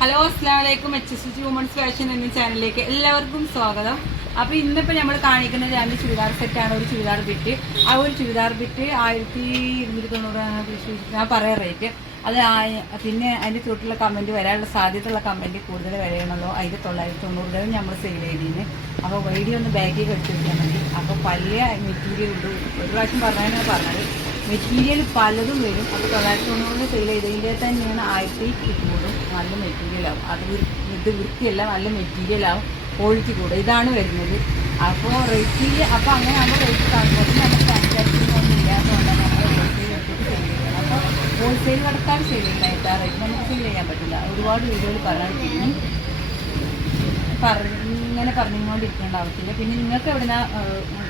Hello അസ്ലാമലൈക്കും H S C women's fashion എന്ന ചാനലിലേക്ക് എല്ലാവർക്കും സ്വാഗതം. അപ്പോൾ ഇന്നിപ്പോൾ നമ്മൾ കാണിക്കുന്ന രണ്ട് ചുരിദാർ സെറ്റാണ് ഒരു ചുരിദാർ ബിറ്റ്. ആ ഒരു ചുരിദാർ ബിറ്റ് ആയിരത്തി ഇരുന്നൂറ്റി തൊണ്ണൂറാണ് ഞാൻ പറയാം റേറ്റ് അത് പിന്നെ അതിന്റെ തൊട്ടുള്ള കമന്റ് വരാനുള്ള സാധ്യതയുള്ള കമന്റ് കൂടുതൽ വരെയാണല്ലോ. അതിന്റെ തൊള്ളായിരത്തി തൊണ്ണൂറ് രൂപ നമ്മൾ സെയിൽ ചെയ്തിന്. അപ്പോൾ വീഡിയോ ഒന്ന് ബാഗിൽ വെച്ചാൽ മതി. അപ്പോൾ പല മെറ്റീരിയൽ ഉണ്ട്. ഒരു പ്രാവശ്യം പറഞ്ഞാൽ പറഞ്ഞത്. മെറ്റീരിയൽ പലതും വരും. അപ്പോൾ തൊള്ളായിരത്തി തൊണ്ണൂറിന് സെയിൽ ചെയ്തതിന്റെ തന്നെയാണ് ആയിരത്തി ഇരുന്നൂറും നല്ല മെറ്റീരിയലാവും അത് ഇത് വൃത്തിയല്ല നല്ല മെറ്റീരിയലാവും ക്വാളിറ്റി കൂടും. ഇതാണ് വരുന്നത്. അപ്പോൾ റേറ്റ് അപ്പോൾ അങ്ങനെ ആകുമ്പോൾ റേറ്റ് കാണുമ്പോൾ നമുക്ക് ഒന്നും ഇല്ലാത്തതുകൊണ്ടാണ് നമ്മൾ ഹോൾസെയിൽ എടുത്തിട്ട് സെയിൽ ചെയ്യുന്നത് അപ്പോൾ ഹോൾസെയിൽ കടക്കാൻ സെയിൽ ചെയ്യില്ല റേറ്റ് നമുക്ക് സെയിൽ ചെയ്യാൻ പറ്റില്ല. ഒരുപാട് വീഡിയോയിൽ പറയാൻ പിന്നെ പറഞ്ഞ് ഇങ്ങനെ പറഞ്ഞുകൊണ്ടിരിക്കേണ്ട ആവശ്യമില്ല. പിന്നെ നിങ്ങൾക്ക് എവിടെയാണ്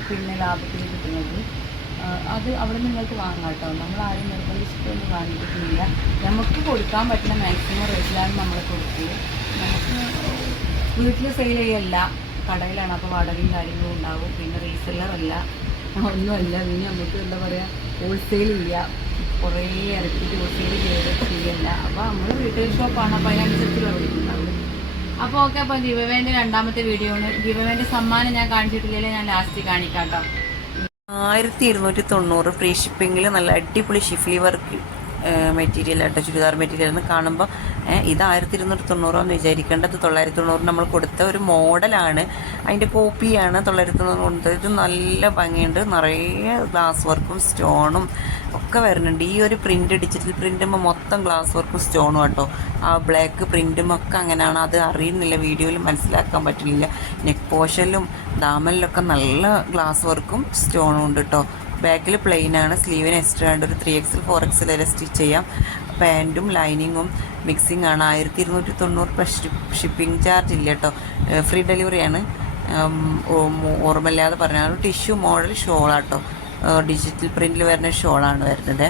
പിന്നെ ലാഭത്തിൽ കിട്ടുന്നത്? അത് അവിടെ നിങ്ങൾക്ക് വാങ്ങാം കേട്ടോ. നമ്മൾ ആരും നിർബന്ധിച്ചിട്ടൊന്നും വാങ്ങിയിട്ടില്ല നമുക്ക് കൊടുക്കാൻ പറ്റുന്ന മാക്സിമം റേറ്റിലാണ് നമ്മൾ കൊടുക്കുന്നത് നമുക്ക് വീട്ടിൽ സെയിൽ ചെയ്യല്ല. കടയിലാണ് അപ്പോൾ വാടകയും കാര്യങ്ങളും ഉണ്ടാവും. പിന്നെ റീസെല്ലർ അല്ല. ഒന്നുമല്ല. പിന്നെ നമുക്ക് എന്താ പറയുക ഹോൾസെയിൽ ഇല്ല. കുറേ ഇറക്കിയിട്ട് ഹോൾസെയിൽ ചെയ്ത് ചെയ്യല്ല അപ്പോൾ നമ്മൾ റീറ്റെയിൽ ഷോപ്പാണ് അപ്പോൾ അതിനനുസരിച്ചുള്ള റേറ്റ് അപ്പോൾ ഓക്കെ അപ്പോൾ ഗിവവേന്റെ രണ്ടാമത്തെ വീഡിയോ ആണ്. ഗിവവേന്റെ സമ്മാനം ഞാൻ കാണിച്ചിട്ടില്ലെങ്കിൽ ഞാൻ ലാസ്റ്റ് കാണിക്കാം കേട്ടോ. ആയിരത്തി ഇരുന്നൂറ്റി തൊണ്ണൂറ് ഫ്രീ ഷിപ്പിങ്ങിൽ നല്ല അടിപൊളി ഷിഫ്ലി വർക്ക് മെറ്റീരിയൽ ആട്ടോ ചുരിദാർ മെറ്റീരിയൽ എന്ന് കാണുമ്പോൾ ഇത് ആയിരത്തി ഇരുന്നൂറ്റി തൊണ്ണൂറാന്ന് വിചാരിക്കേണ്ടത് തൊള്ളായിരത്തി തൊണ്ണൂറ് നമ്മൾ കൊടുത്ത ഒരു മോഡലാണ്. അതിന്റെ കോപ്പിയാണ് തൊള്ളായിരത്തി തൊണ്ണൂറ് ഇത് നല്ല ഭംഗിയുണ്ട്. നിറയെ ഗ്ലാസ് വർക്കും സ്റ്റോണും ഒക്കെ വരുന്നുണ്ട്. ഈ ഒരു പ്രിന്റ് ഡിജിറ്റൽ പ്രിന്റുമ്പോൾ മൊത്തം ഗ്ലാസ് വർക്കും സ്റ്റോണും കേട്ടോ ആ ബ്ലാക്ക് പ്രിന്റും ഒക്കെ അങ്ങനെയാണ്. അത് അറിയുന്നില്ല. വീഡിയോയിൽ മനസ്സിലാക്കാൻ പറ്റില്ല നെക്ക് പോഷനിലും ദാമലിലൊക്കെ നല്ല ഗ്ലാസ് വർക്കും സ്റ്റോണും ഉണ്ട് കേട്ടോ ബാക്കിൽ പ്ലെയിൻ ആണ്. സ്ലീവിന് എക്സ്ട്രാ ഉണ്ട് ഒരു ത്രീ എക്സിൽ ഫോർ എക്സിൽ വരെ സ്റ്റിച്ച് ചെയ്യാം. പാന്റും ലൈനിങ്ങും മിക്സിംഗ് ആണ്. ആയിരത്തി ഇരുന്നൂറ്റി തൊണ്ണൂറ് ഷിപ്പിംഗ് ചാർജ് ഇല്ല കേട്ടോ ഫ്രീ ഡെലിവറിയാണ് ഓർമ്മയില്ലാതെ പറഞ്ഞാൽ ടിഷ്യൂ മോഡൽ ഷോളാട്ടോ. ഡിജിറ്റൽ പ്രിന്റിൽ വരുന്ന ഷോളാണ് വരുന്നത്.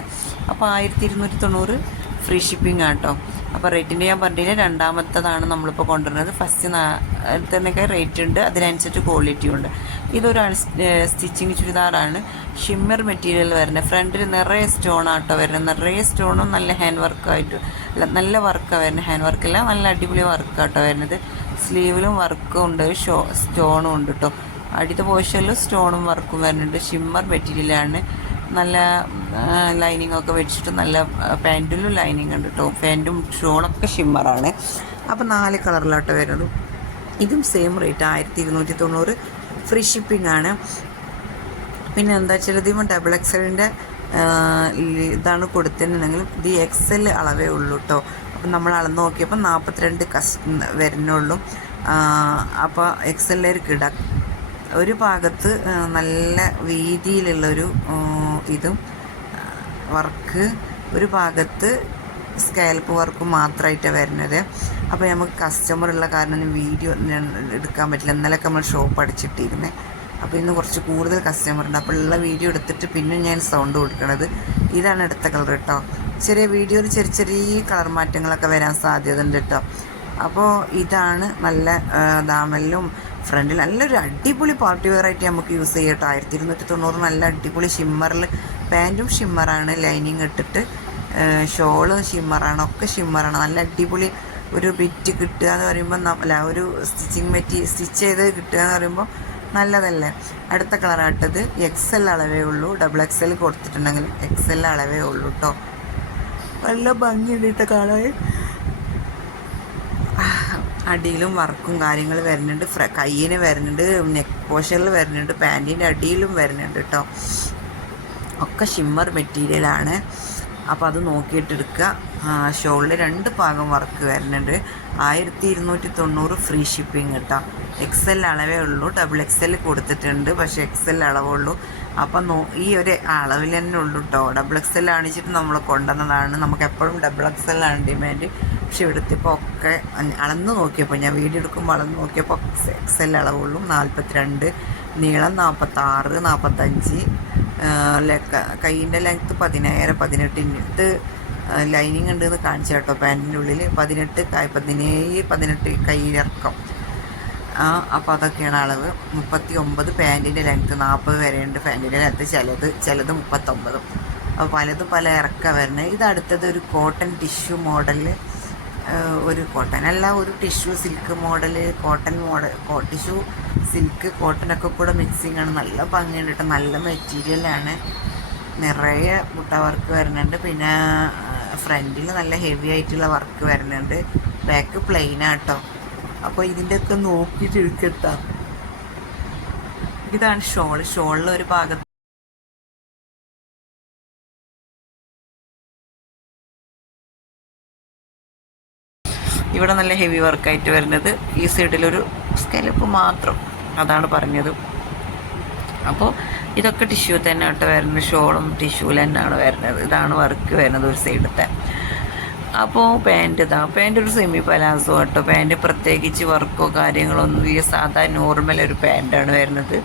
അപ്പോൾ ആയിരത്തി ഇരുന്നൂറ്റി തൊണ്ണൂറ് ഫ്രീ ഷിപ്പിംഗ് ആട്ടോ അപ്പോൾ റേറ്റിന്റെ ഞാൻ പറഞ്ഞില്ല രണ്ടാമത്തതാണ് നമ്മളിപ്പോൾ കൊണ്ടുവരുന്നത്. ഫസ്റ്റ് തന്നെയൊക്കെ റേറ്റ് ഉണ്ട് അതിനനുസരിച്ച് ക്വാളിറ്റി ഉണ്ട്. ഇതൊരു സ്റ്റിച്ചിങ് ചുരിദാറാണ്. ഷിമ്മർ മെറ്റീരിയൽ വരുന്നത്. ഫ്രണ്ടിൽ നിറയെ സ്റ്റോൺ ആട്ടോ വരുന്നത്. നിറയെ സ്റ്റോണും നല്ല ഹാൻഡ് വർക്കായിട്ട് നല്ല വർക്കാണ് വരുന്നത്. ഹാൻഡ് വർക്കല്ല നല്ല അടിപൊളി വർക്കാട്ടോ വരുന്നത്. സ്ലീവിലും വർക്കും ഉണ്ട്. ഷോ സ്റ്റോണും ഉണ്ട് കേട്ടോ അടിത്ത പോഷനിലും സ്റ്റോണും വർക്കും വരുന്നുണ്ട്. ഷിമ്മർ മെറ്റീരിയലാണ് നല്ല ലൈനിങ് ഒക്കെ വെച്ചിട്ട് നല്ല പാന്റിലും ലൈനിങ് ഉണ്ട് കേട്ടോ പാന്റും ഷോണൊക്കെ ഷിമ്മറാണ് അപ്പോൾ നാല് കളറിലോട്ട് വരുന്നത് ഇതും സെയിം റേറ്റ് ആയിരത്തി ഇരുന്നൂറ്റി തൊണ്ണൂറ് ഫ്രീ ഷിപ്പിംഗ് ആണ്. പിന്നെ എന്താ വെച്ചാൽ ഇതിമ്പോൾ ഡബിൾ എക്സലിന്റെ ഇതാണ് കൊടുത്തിട്ടുണ്ടെങ്കിൽ ഇത് എക്സൽ അളവേ ഉള്ളൂ കേട്ടോ അപ്പം നമ്മൾ അളന്ന് നോക്കിയപ്പോൾ നാൽപ്പത്തിരണ്ട് കസ് വരുന്നുള്ളൂ. അപ്പോൾ എക്സലിൽ കിട. ഒരു ഭാഗത്ത് നല്ല വീതിയിലുള്ളൊരു ഇതും വർക്ക്. ഒരു ഭാഗത്ത് സ്കാൽപ്പ് വർക്ക് മാത്രമായിട്ടാണ് വരുന്നത്. അപ്പോൾ നമുക്ക് കസ്റ്റമർ ഉള്ള കാരണം വീഡിയോ എടുക്കാൻ പറ്റില്ല. ഇന്നലെയൊക്കെ നമ്മൾ ഷോപ്പ് അടിച്ചിട്ടിരുന്നേ. അപ്പോൾ ഇന്ന് കുറച്ച് കൂടുതൽ കസ്റ്റമർ ഉണ്ട്. അപ്പോൾ ഉള്ള വീഡിയോ എടുത്തിട്ട് പിന്നെ ഞാൻ സൗണ്ട് കൊടുക്കണത്. ഇതാണ് അടുത്ത കളർ കേട്ടോ ചെറിയ വീഡിയോയിൽ ചെറിയ ചെറിയ കളർ മാറ്റങ്ങളൊക്കെ വരാൻ സാധ്യത ഉണ്ട് കേട്ടോ അപ്പോൾ ഇതാണ് നല്ല ദാമലിലും ഫ്രണ്ടിൽ നല്ലൊരു അടിപൊളി പാർട്ടി വെയർ ആയിട്ട് നമുക്ക് യൂസ് ചെയ്യാം കേട്ടോ ആയിരത്തി ഇരുന്നൂറ്റി തൊണ്ണൂറ് നല്ല അടിപൊളി ഷിമ്മറിൽ പാന്റും ഷിമ്മറാണ് ലൈനിങ് ഇട്ടിട്ട് ഷോൾ ഷിമ്മറാണ് ഒക്കെ ഷിമ്മറാണ് നല്ല അടിപൊളി ഒരു ബിറ്റ് കിട്ടുക എന്ന് പറയുമ്പോൾ അല്ല ഒരു സ്റ്റിച്ചിങ് മെറ്റി സ്റ്റിച്ച് ചെയ്ത് കിട്ടുക എന്ന് പറയുമ്പോൾ നല്ലതല്ലേ? അടുത്ത കളറാട്ടത് എക്സ് എൽ അളവേ ഉള്ളൂ. ഡബിൾ എക്സ് എൽ കൊടുത്തിട്ടുണ്ടെങ്കിൽ എക്സ് എൽ അളവേ ഉള്ളൂ കേട്ടോ നല്ല ഭംഗിയുണ്ട് കേട്ടോ കാണാൻ. അടിയിലും വർക്കും കാര്യങ്ങൾ വരുന്നുണ്ട്. കയ്യിന് വരുന്നുണ്ട് നെക്ക് പോഷനിൽ വരുന്നുണ്ട് പാന്റിന്റെ അടിയിലും വരുന്നുണ്ട് കേട്ടോ. ഒക്കെ ഷിമ്മർ മെറ്റീരിയലാണ് അപ്പോൾ അത് നോക്കിയിട്ട് എടുക്കുക. ഷോളിൽ രണ്ട് ഭാഗം വർക്ക് വരുന്നുണ്ട്. ആയിരത്തി ഇരുന്നൂറ്റി തൊണ്ണൂറ് ഫ്രീ ഷിപ്പിംഗ് കേട്ടോ എക്സ് എൽ അളവേ ഉള്ളൂ. ഡബിൾ എക്സ് എൽ കൊടുത്തിട്ടുണ്ട്. പക്ഷേ എക്സ് എൽ അളവുള്ളൂ. അപ്പം നോ ഈ ഒരു അളവിൽ തന്നെ ഉള്ളൂ കേട്ടോ ഡബിൾ എക്സ് എൽ ആണിച്ചിട്ട് നമ്മൾ കൊണ്ടുവന്നതാണ്. നമുക്ക് എപ്പോഴും ഡബിൾ എക്സ് എൽ ആണ് ഡിമാൻഡ് പക്ഷെ ഇവിടുത്തെ ഒക്കെ അളന്ന് നോക്കിയപ്പോൾ ഞാൻ വീഡിയോ എടുക്കുമ്പോൾ അളന്ന് നോക്കിയപ്പോൾ എക്സ് എൽ അളവുള്ളൂ. നാൽപ്പത്തിരണ്ട് നീളം നാൽപ്പത്താറ് നാൽപ്പത്തഞ്ച് കൈയിന്റെ ലെങ്ത്ത് പതിനേഴ് പതിനെട്ട് ഇത് ലൈനിങ് ഉണ്ട് എന്ന് കാണിച്ചു കേട്ടോ പാന്റിന്റെ ഉള്ളിൽ പതിനെട്ട് പതിനേഴ് പതിനെട്ട് കൈയിലിറക്കം ആ അപ്പോൾ അതൊക്കെയാണ് അളവ്. മുപ്പത്തി ഒമ്പത് പാന്റിന്റെ ലെങ്ത്ത് നാൽപ്പത് വരെയുണ്ട് പാന്റിന്റെ ലെങ്ത്ത് ചിലത് ചിലത് മുപ്പത്തൊമ്പതും. അപ്പോൾ പലതും പല ഇറക്കം വരുന്നത് ഇത് അടുത്തത് ഒരു കോട്ടൺ ടിഷ്യൂ മോഡലിൽ ഒരു കോട്ടൺ അല്ല ഒരു tissue silk model cotton model tissue silk cotton ഒക്കെ കൂടെ മിക്സിങ് ആണ്. നല്ല ഭംഗിയുണ്ട് കേട്ടോ നല്ല മെറ്റീരിയലാണ് നിറയെ മുട്ട വർക്ക് വരുന്നുണ്ട് പിന്നെ ഫ്രണ്ടിൽ നല്ല ഹെവി ആയിട്ടുള്ള വർക്ക് വരുന്നുണ്ട്. ബാക്ക് പ്ലെയിൻ ആട്ടോ അപ്പോൾ ഇതിന്റെയൊക്കെ നോക്കിയിട്ട് എടുക്കട്ടാം ഇതാണ് ഷോൾ ഷോളിൽ ഒരു ഭാഗത്ത് ഇവിടെ നല്ല ഹെവി വർക്കായിട്ട് വരുന്നത്. ഈ സൈഡിലൊരു സ്കെലപ്പ് മാത്രം. അതാണ് പറഞ്ഞത്. അപ്പോൾ ഇതൊക്കെ ടിഷ്യൂ തന്നെ കേട്ടോ വരുന്നത്. ഷോളും ടിഷ്യൂ തന്നെയാണ് വരുന്നത്. ഇതാണ് വർക്ക് വരുന്നത് ഒരു സൈഡത്തെ അപ്പോൾ പാന്റ് ഇതാ. പാന്റ് ഒരു സെമി പലാസോ കേട്ടോ. പാന്റ് പ്രത്യേകിച്ച് വർക്കോ കാര്യങ്ങളോ ഒന്നും ഈ സാധാ നോർമൽ ഒരു പാന്റാണ് വരുന്നത്.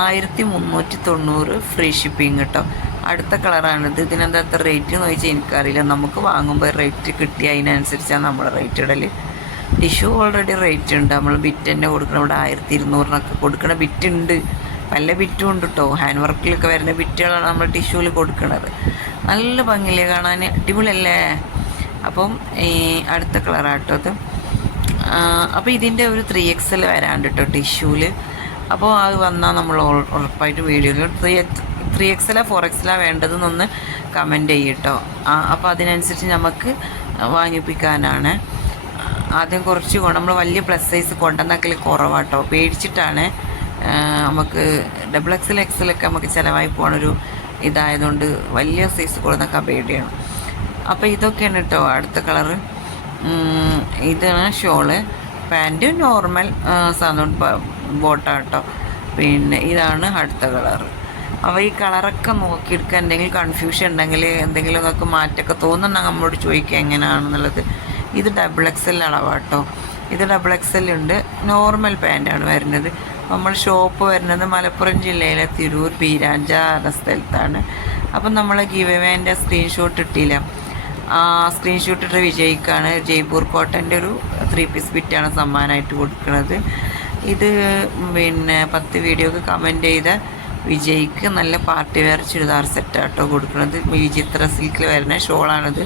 ആയിരത്തി മുന്നൂറ്റി തൊണ്ണൂറ് ഫ്രീ ഷിപ്പിംഗ് കേട്ടോ. അടുത്ത കളറാണിത് ഇതിനെന്താ എത്ര റേറ്റ് എന്ന് ചോദിച്ചാൽ എനിക്കറിയില്ല. നമുക്ക് വാങ്ങുമ്പോൾ റേറ്റ് കിട്ടി അതിനനുസരിച്ചാണ് നമ്മൾ റേറ്റ് ഇടൽ ടിഷ്യൂ ഓൾറെഡി റേറ്റ് ഉണ്ട്. നമ്മൾ ബിറ്റ് തന്നെ കൊടുക്കണം. ഇവിടെ ആയിരത്തി ഇരുന്നൂറിനൊക്കെ കൊടുക്കണ ബിറ്റ് ഉണ്ട് നല്ല വിറ്റും ഉണ്ട് കേട്ടോ ഹാൻഡ് വർക്കിലൊക്കെ വരുന്ന വിറ്റുകളാണ് നമ്മൾ ടിഷ്യൂവിൽ കൊടുക്കുന്നത് നല്ല ഭംഗിയില്ലേ കാണാൻ? അടിപൊളിയല്ലേ? അപ്പം ഈ അടുത്ത കളറാട്ടോ അത്. അപ്പോൾ ഇതിന്റെ ഒരു ത്രീ എക്സ് എൽ വരാണ്ട് കേട്ടോ ടിഷ്യൂവിൽ അപ്പോൾ അത് വന്നാൽ നമ്മൾ ഉറ- ഉറപ്പായിട്ട് വീഡിയോയിൽ three X three X L four X L വേണ്ടതെന്നൊന്ന് comment ചെയ്യട്ടോ അപ്പോൾ അതിനനുസരിച്ച് നമുക്ക് വാങ്ങിപ്പിക്കാനാണ്. ആദ്യം കുറച്ച് നമ്മൾ വലിയ പ്ലസ് സൈസ് കൊണ്ടുവന്നാക്കൽ കുറവാട്ടോ പേടിച്ചിട്ടാണ്. നമുക്ക് ഡബിൾ എക്സൽ എക്സലൊക്കെ നമുക്ക് ചിലവായി പോകണൊരു ഇതായതുകൊണ്ട് വലിയ സൈസ് കൊടുന്നൊക്കെ കബേഡിയാണ്. അപ്പോൾ ഇതൊക്കെയാണ് കേട്ടോ അടുത്ത കളറ് ഇതാണ് ഷോൾ പാന്റ് നോർമൽ സാധനം ബോട്ടാണ് കേട്ടോ പിന്നെ ഇതാണ് അടുത്ത കളറ് അപ്പോൾ ഈ കളറൊക്കെ നോക്കിയെടുക്കുക എന്തെങ്കിലും കൺഫ്യൂഷൻ ഉണ്ടെങ്കിൽ എന്തെങ്കിലും നിങ്ങൾക്ക് മാറ്റമൊക്കെ തോന്നുന്നുണ്ടെങ്കിൽ നമ്മളോട് ചോദിക്കുക എങ്ങനെയാണെന്നുള്ളത്. ഇത് ഡബിൾ എക്സ് എൽ അളവാട്ടോ ഇത് ഡബിൾ എക്സ് എൽ ഉണ്ട്. നോർമൽ പാന്റാണ് വരുന്നത്. നമ്മൾ ഷോപ്പ് വരുന്നത് മലപ്പുറം ജില്ലയിലെ തിരൂർ പീരാഞ്ച എന്ന സ്ഥലത്താണ്. അപ്പം നമ്മൾ ഗീവ് വേന്റെ സ്ക്രീൻഷോട്ട് ഇട്ടില്ല. ആ സ്ക്രീൻഷോട്ട് ഇട്ട് വിജയിക്കാണ് ജയ്പൂർ കോട്ടന്റെ ഒരു ത്രീ പീസ് ബിറ്റാണ് സമ്മാനമായിട്ട് കൊടുക്കുന്നത്. ഇത് പിന്നെ പത്ത് വീഡിയോക്ക് കമന്റ് ചെയ്ത വിജയ്ക്ക് നല്ല പാർട്ടി വെയർ ചുരിദാർ സെറ്റാട്ടോ കൊടുക്കുന്നത്. വിചിത്ര സിൽക്കിൽ വരുന്ന ഷോളാണിത്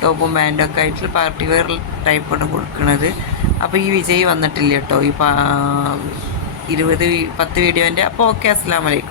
ടോപ്പും പാന്റും ഒക്കെ ആയിട്ട് പാർട്ടി വെയർ ടൈപ്പാണ് കൊടുക്കുന്നത്. അപ്പോൾ ഈ വിജയ് വന്നിട്ടില്ല കേട്ടോ. ഈ ഇരുപത് പത്ത് വീഡിയോന്റെ. അപ്പോൾ ഓക്കെ അസ്സാം വലൈക്കും